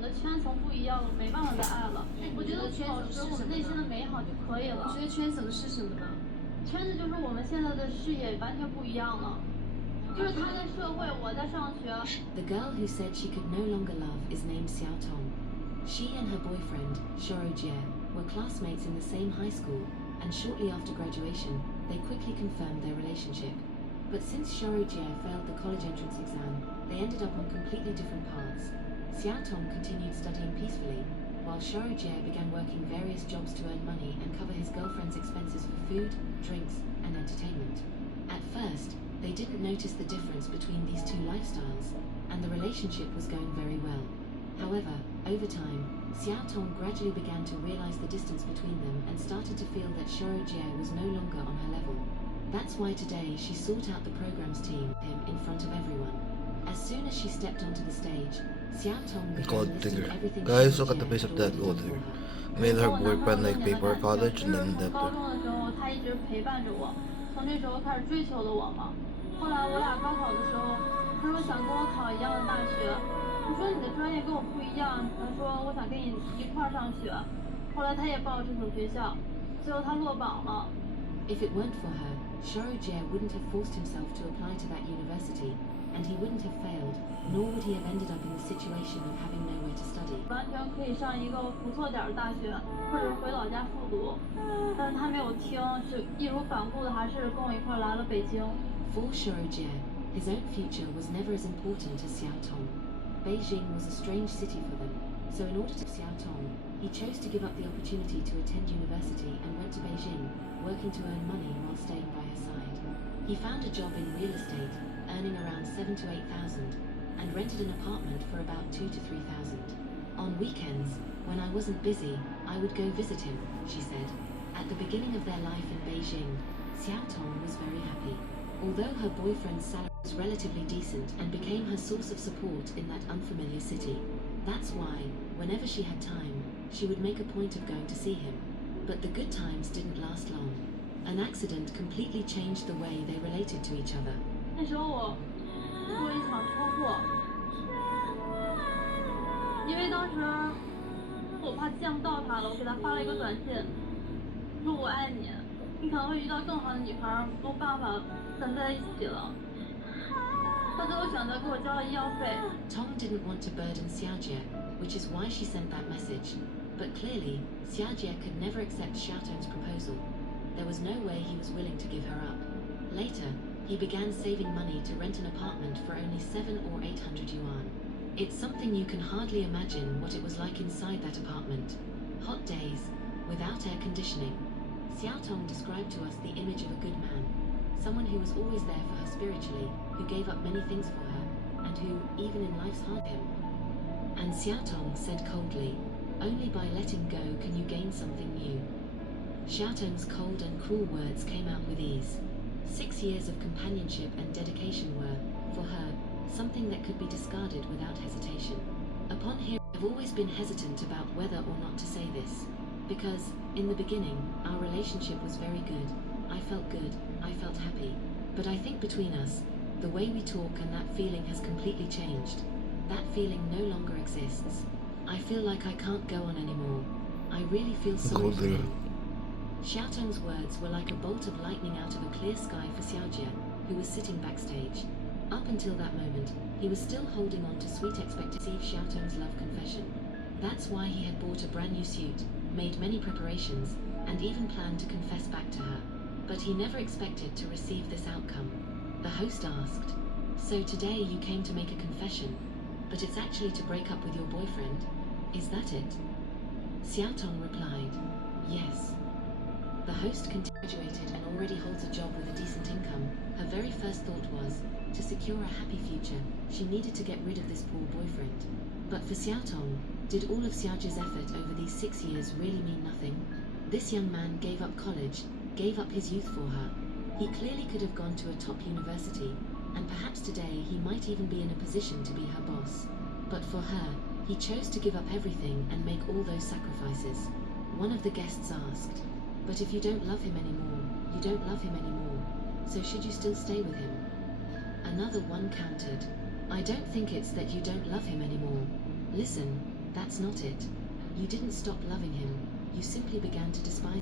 们的圈层不一样了，没办法再爱了。我觉得保持我们内心的美好就可以了。你觉得圈层是什么呢？圈子就是我们现在的视野完全不一样了。就是他在社会，我在上学。The girl who said she could no longer love is named Xiao Tong. She and her boyfriend, Shoro Jie, were classmates in the same high school, and shortly after graduation, they quickly confirmed their relationship. But since Shoro Jie failed the college entrance exam, they ended up on completely different paths. Xiao Tong continued studying peacefully, while Shoro Jie began working various jobs to earn money and cover his girlfriend's expenses for food, drinks, and entertainment. At first, they didn't notice the difference between these two lifestyles, and the relationship was going very well. However, over time, Xiao Tong gradually began to realize the distance between them and started to feel that Shoro Jie was no longer on her level. That's why today she sought out the program's team in front of everyone. As soon as she stepped onto the stage, Xiao Tong began listing everything Guys, Shoro look at the Jie base had of that already done order. for her. Made her boyfriend like pay for college and then 高中的时候，他一直陪伴着我，从那时候开始追求的我嘛。后来我俩高考的时候，他说想跟我考一样的大学，我说你的专业跟我不一样，他说我想跟你一块儿上学。后来他也报这所学校，最后他落榜了。If it weren't for her, Shoro Jie wouldn't have forced himself to apply to that university, and he wouldn't have failed, nor would he have ended up in the situation of having nowhere to study. 完全可以上一个不错点的大学，或者回老家复读，但是他没有听，就义无反顾的还是跟我一块来了北京。For Shoro Jie, his own future was never as important as Xiao Tong. Beijing was a strange city for them, so in order to Xiao Tong, he chose to give up the opportunity to attend university and went to Beijing, working to earn money while staying by her side. He found a job in real estate, earning around 7,000 to 8,000, and rented an apartment for about 2,000 to 3,000. On weekends, when I wasn't busy, I would go visit him, she said. At the beginning of their life in Beijing, Xiao Tong was very happy. Although her boyfriend's salary was relatively decent and became her source of support in that unfamiliar city. That's why, whenever she had time, she would make a point of going to see him. But the good times didn't last long. An accident completely changed the way they related to each other. 那时候我出了一场车祸，因为当时我怕见不到他了，我给他发了一个短信，说我爱你，你可能会遇到更好的女孩，没有办法咱在一起了。他最后选择给我交了医药费。Tong didn't want to burden Xiaojie, which is why she sent that message. But clearly, Xiaojie could never accept Xiaotong's proposal. There was no way he was willing to give her up. Later, he began saving money to rent an apartment for only 700 or 800 yuan. It's something you can hardly imagine what it was like inside that apartment. Hot days, without air conditioning. Xiaotong described to us the image of a good man, someone who was always there for her spiritually, who gave up many things for her, and who, even in life's hard him. And Xiaotong said coldly, only by letting go can you gain something new. Xiaotong's cold and cruel words came out with ease. 6 years of companionship and dedication were, for her, something that could be discarded without hesitation. Upon hearing, I've always been hesitant about whether or not to say this. Because, in the beginning, our relationship was very good. I felt good, I felt happy. But I think between us, the way we talk and that feeling has completely changed. That feeling no longer exists. I feel like I can't go on anymore. I really feel sorry for him. Xiaotong's words were like a bolt of lightning out of a clear sky for Xiaojie, who was sitting backstage. Up until that moment, he was still holding on to sweet expectancy of Xiaotong's love confession. That's why he had bought a brand new suit, made many preparations, and even planned to confess back to her. But he never expected to receive this outcome. The host asked, "So today you came to make a confession, but it's actually to break up with your boyfriend? Is that it?" Xiaotong replied, "Yes." The host graduated and already holds a job with a decent income. Her very first thought was, to secure a happy future, she needed to get rid of this poor boyfriend. But for Xiaotong, did all of Xiaojie's effort over these 6 years really mean nothing? This young man gave up college, gave up his youth for her. He clearly could have gone to a top university, and perhaps today he might even be in a position to be her boss. But for her, he chose to give up everything and make all those sacrifices. One of the guests asked, "But if you don't love him anymore, you don't love him anymore, so should you still stay with him?" Another one countered, "I don't think it's that you don't love him anymore. Listen, That's not it. You didn't stop loving him, you simply began to despise